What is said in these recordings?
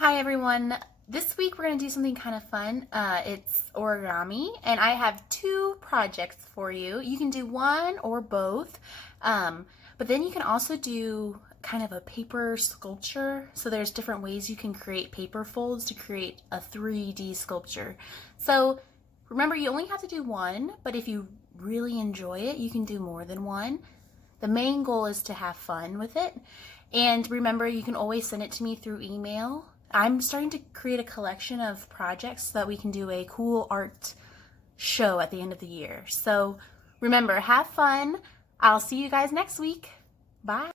Hi everyone. This week we're going to do something kind of fun. It's origami, and I have two projects for you. You can do one or both, but then you can also do kind of a paper sculpture. So there's different ways you can create paper folds to create a 3D sculpture. So remember, you only have to do one, but if you really enjoy it, you can do more than one. The main goal is to have fun with it. And remember, you can always send it to me through email. I'm starting to create a collection of projects so that we can do a cool art show at the end of the year. So remember, have fun. I'll see you guys next week. Bye.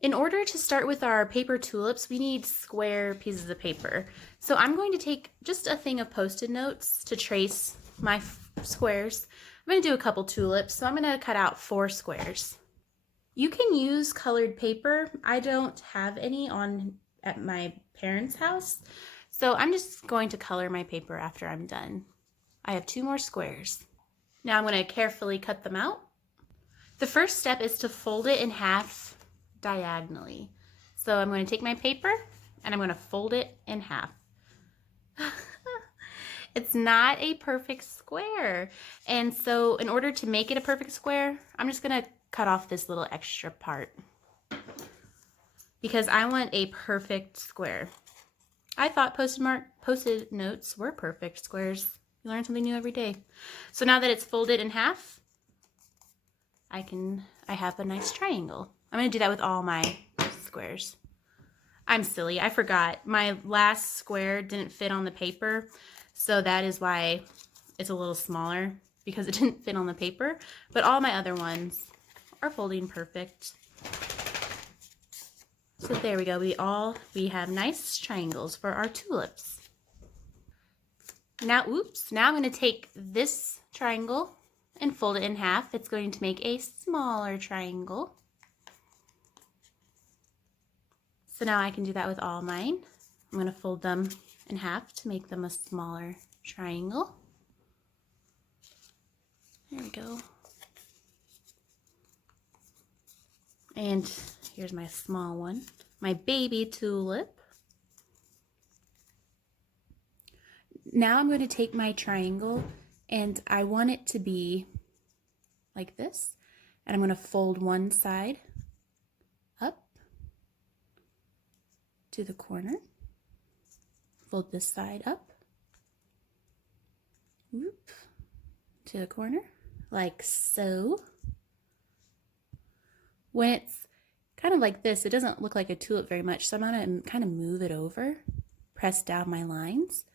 In order to start with our paper tulips, we need square pieces of paper. So I'm going to take just a thing of Post-it notes to trace my squares. I'm going to do a couple tulips, so I'm going to cut out 4 squares. You can use colored paper. I don't have any at my parents' house, so I'm just going to color my paper after I'm done. I have 2 more squares. Now I'm going to carefully cut them out. The first step is to fold it in half diagonally. So I'm going to take my paper and I'm going to fold it in half. It's not a perfect square, and so in order to make it a perfect square, I'm just going to cut off this little extra part because I want a perfect square. I thought Post-it notes were perfect squares. You learn something new every day. So now that it's folded in half, I have a nice triangle. I'm going to do that with all my squares. I'm silly. I forgot. My last square didn't fit on the paper, so that is why it's a little smaller, because it didn't fit on the paper. But all my other ones are folding perfect. So there we go. We have nice triangles for our tulips. Now I'm going to take this triangle and fold it in half. It's going to make a smaller triangle. So now I can do that with all mine. I'm going to fold them in half to make them a smaller triangle. There we go. And here's my small one, my baby tulip. Now I'm going to take my triangle and I want it to be like this. And I'm going to fold one side up to the corner. Fold this side up. Whoop, to the corner, like so. When it's kind of like this, it doesn't look like a tulip very much, so I'm going to kind of move it over, press down my lines.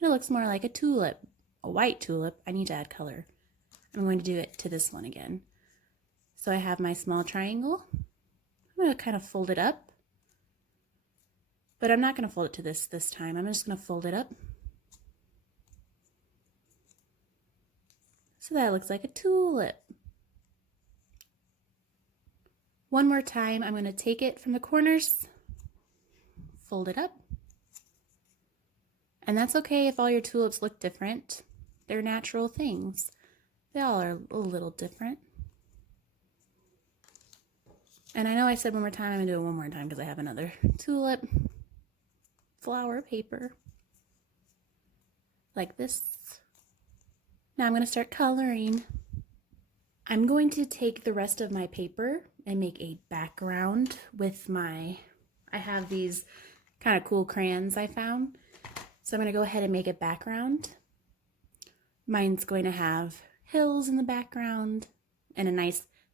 And it looks more like a tulip, a white tulip. I need to add color. I'm going to do it to this one again. So I have my small triangle. I'm going to kind of fold it up, but I'm not going to fold it to this time. I'm just going to fold it up so that it looks like a tulip. One more time, I'm going to take it from the corners, fold it up. And that's okay if all your tulips look different. They're natural things. They all are a little different. And I know I said one more time, I'm going to do it one more time because I have another tulip flower paper like this. Now I'm going to start coloring. I'm going to take the rest of my paper and make a background with I have these kind of cool crayons I found. So I'm going to go ahead and make a background. Mine's going to have hills in the background and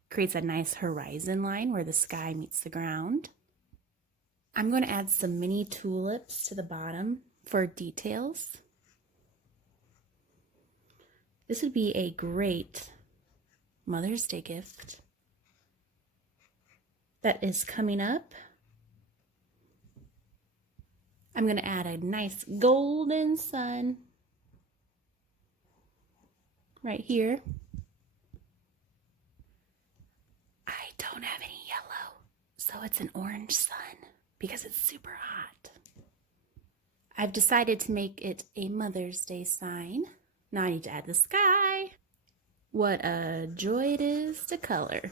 creates a nice horizon line where the sky meets the ground. I'm going to add some mini tulips to the bottom for details. This would be a great Mother's Day gift that is coming up. I'm going to add a nice golden sun right here. I don't have any yellow, so it's an orange sun because it's super hot. I've decided to make it a Mother's Day sign. Now I need to add the sky. What a joy it is to color.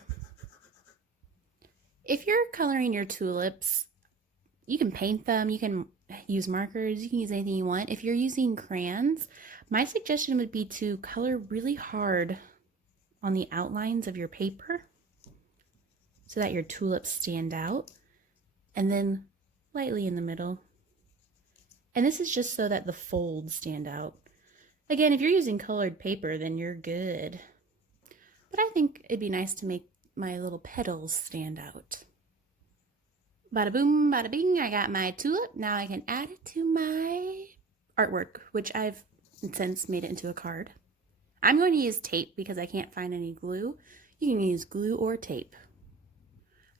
If you're coloring your tulips, you can paint them, you can use markers, you can use anything you want. If you're using crayons, my suggestion would be to color really hard on the outlines of your paper so that your tulips stand out, and then lightly in the middle. And this is just so that the folds stand out. Again, if you're using colored paper, then you're good. But I think it'd be nice to make my little petals stand out. Bada boom, bada bing, I got my tulip. Now I can add it to my artwork, which I've since made it into a card. I'm going to use tape because I can't find any glue. You can use glue or tape.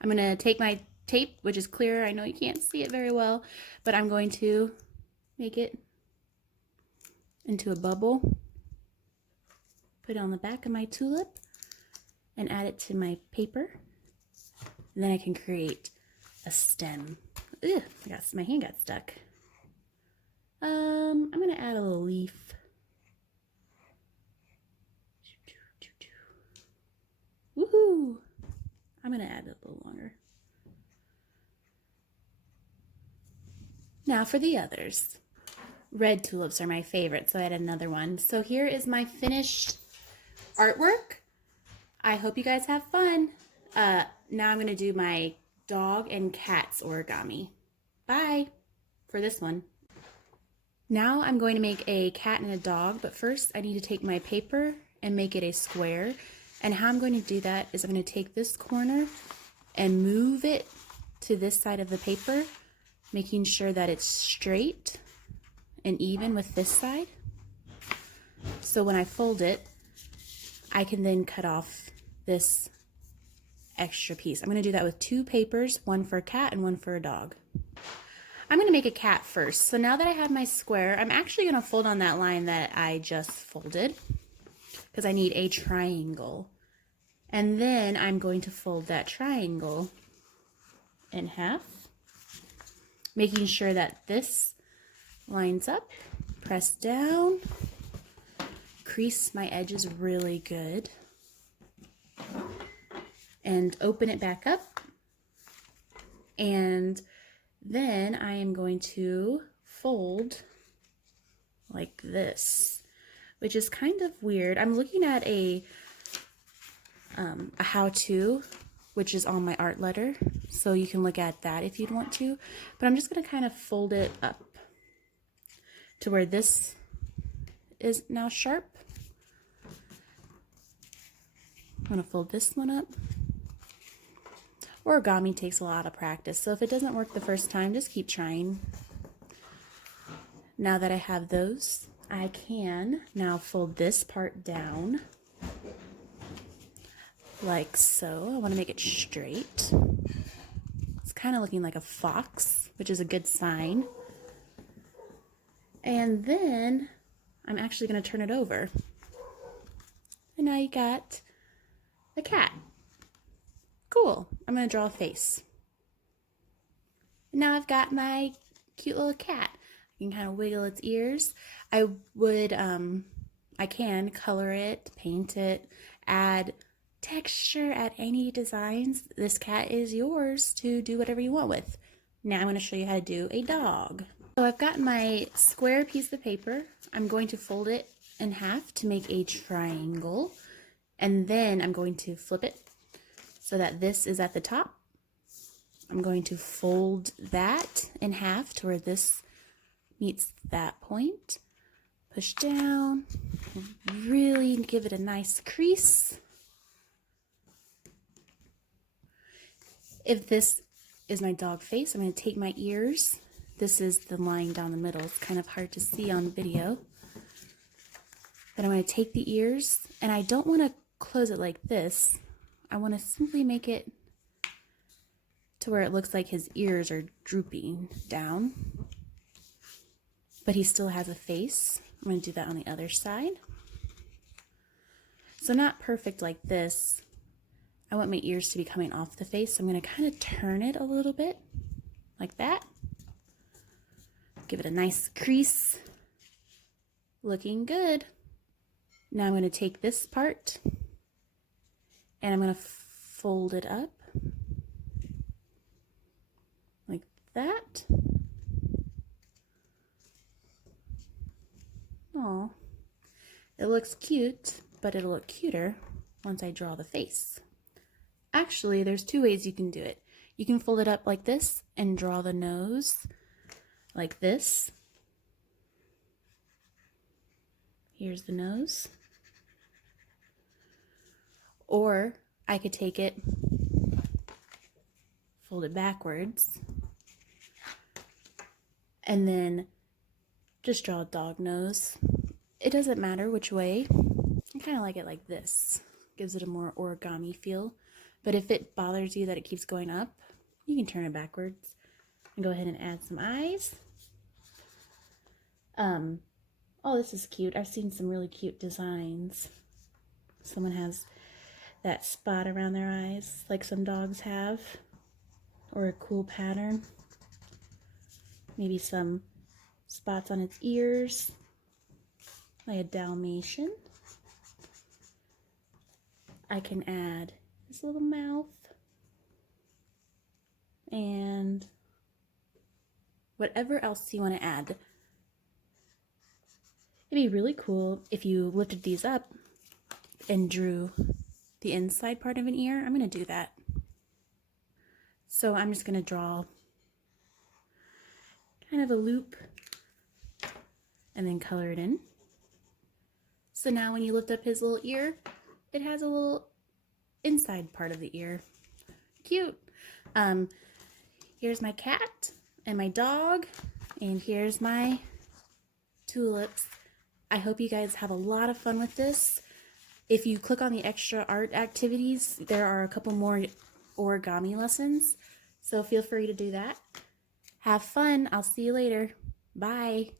I'm going to take my tape, which is clear. I know you can't see it very well, but I'm going to make it into a bubble, put it on the back of my tulip, and add it to my paper. And then I can create a stem. Ugh, my hand got stuck. I'm going to add a little leaf. Woohoo! I'm going to add it a little longer. Now for the others. Red tulips are my favorite, so I added another one. So here is my finished artwork. I hope you guys have fun. Now I'm going to do my dog and cat's origami. Bye for this one. Now I'm going to make a cat and a dog, but first I need to take my paper and make it a square. And how I'm going to do that is I'm going to take this corner and move it to this side of the paper, making sure that it's straight and even with this side. So when I fold it, I can then cut off this extra piece. I'm going to do that with two papers, one for a cat and one for a dog. I'm going to make a cat first. So now that I have my square, I'm actually going to fold on that line that I just folded because I need a triangle. And then I'm going to fold that triangle in half, making sure that this lines up, press down, crease my edges really good, and open it back up. And then I am going to fold like this, which is kind of weird. I'm looking at a how-to, which is on my art letter, so you can look at that if you'd want to. But I'm just going to kind of fold it up to where this is now sharp. I'm going to fold this one up. Origami takes a lot of practice, so if it doesn't work the first time, just keep trying. Now that I have those, I can now fold this part down like so. I want to make it straight. It's kind of looking like a fox, which is a good sign. And then I'm actually going to turn it over. And now you got a cat. Cool. I'm going to draw a face. And now I've got my cute little cat. I can kind of wiggle its ears. I can color it, paint it, add texture, add any designs. This cat is yours to do whatever you want with. Now I'm going to show you how to do a dog. So I've got my square piece of paper. I'm going to fold it in half to make a triangle. And then I'm going to flip it so that this is at the top. I'm going to fold that in half to where this meets that point. Push down, really give it a nice crease. If this is my dog face, I'm going to take my ears. This is the line down the middle. It's kind of hard to see on video. Then I'm going to take the ears, and I don't want to close it like this. I want to simply make it to where it looks like his ears are drooping down, but he still has a face. I'm going to do that on the other side. So not perfect like this. I want my ears to be coming off the face, so I'm going to kind of turn it a little bit like that. Give it a nice crease. Looking good. Now I'm going to take this part and I'm going to fold it up like that. Oh, it looks cute, but it'll look cuter once I draw the face. Actually, there's two ways you can do it. You can fold it up like this and draw the nose like this. Here's the nose. Or I could take it, fold it backwards, and then just draw a dog nose. It doesn't matter which way. I kind of like it like this. Gives it a more origami feel. But if it bothers you that it keeps going up, you can turn it backwards and go ahead and add some eyes. Oh, this is cute. I've seen some really cute designs. Someone has that spot around their eyes like some dogs have, or a cool pattern. Maybe some spots on its ears, like a Dalmatian. I can add this little mouth and whatever else you want to add. It'd be really cool if you lifted these up and drew the inside part of an ear. I'm going to do that. So I'm just going to draw kind of a loop and then color it in. So now when you lift up his little ear, it has a little inside part of the ear. Cute. Here's my cat and my dog, and here's my tulips. I hope you guys have a lot of fun with this. If you click on the extra art activities, there are a couple more origami lessons, so feel free to do that. Have fun. I'll see you later. Bye.